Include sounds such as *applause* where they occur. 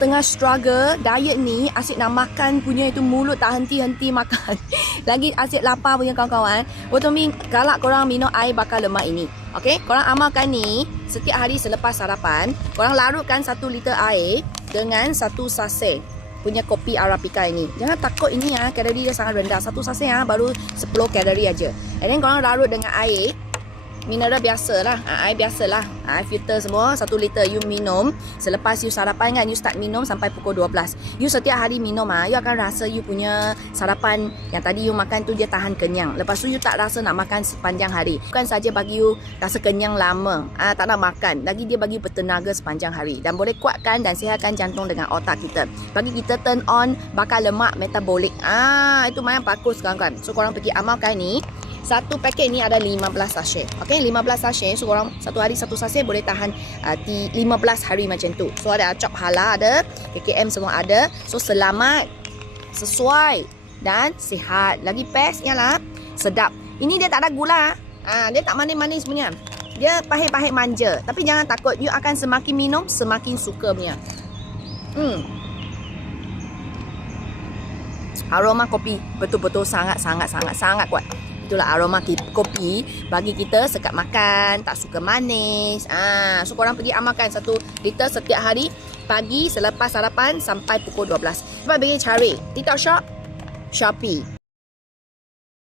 tengah struggle diet ni asyik nak makan punya itu mulut tak henti-henti makan *laughs* lagi asyik lapar punya kawan-kawan Botomi galak korang minum air bakar lemak ini Okey, korang amalkan ni setiap hari selepas sarapan korang larutkan satu liter air dengan satu sase punya kopi Arabica ini. Jangan takut ini ya, kalori dia sangat rendah. Satu sase ya baru 10 kalori aja. And then korang larut dengan air mineral biasa lah ha, air biasa lah ha, air filter semua satu liter you minum. Selepas you sarapan kan you start minum sampai pukul 12 you setiap hari minum ah you akan rasa you punya sarapan. Yang tadi you makan tu dia tahan kenyang. Lepas tu you tak rasa nak makan sepanjang hari. Bukan saja bagi you rasa kenyang lama. Ah tak nak makan. Lagi dia bagi bertenaga sepanjang hari. Dan boleh kuatkan dan sihatkan jantung dengan otak kita. Bagi kita turn on bakar lemak metabolik. Ah itu memang bagus kawan-kawan. So korang pergi amalkan ni satu paket ni ada 15 sachet. Okey, 15 sachet. So korang satu hari satu sachet boleh tahan uh, di 15 hari macam tu. So ada acap halal ada, KKM semua ada. So selamat, sesuai dan sihat. Lagi best ialah sedap. Ini dia tak ada gula. Ah, dia tak manis-manis punya. Dia pahit-pahit manja. Tapi jangan takut, you akan semakin minum semakin suka punya. Hmm. Aroma kopi betul-betul sangat-sangat sangat sangat kuat itulah aroma kopi bagi kita sekat makan tak suka manis. Ah so korang pergi amalkan satu liter setiap hari pagi selepas sarapan sampai pukul 12 sebab bagi cari TikTok shop Shopee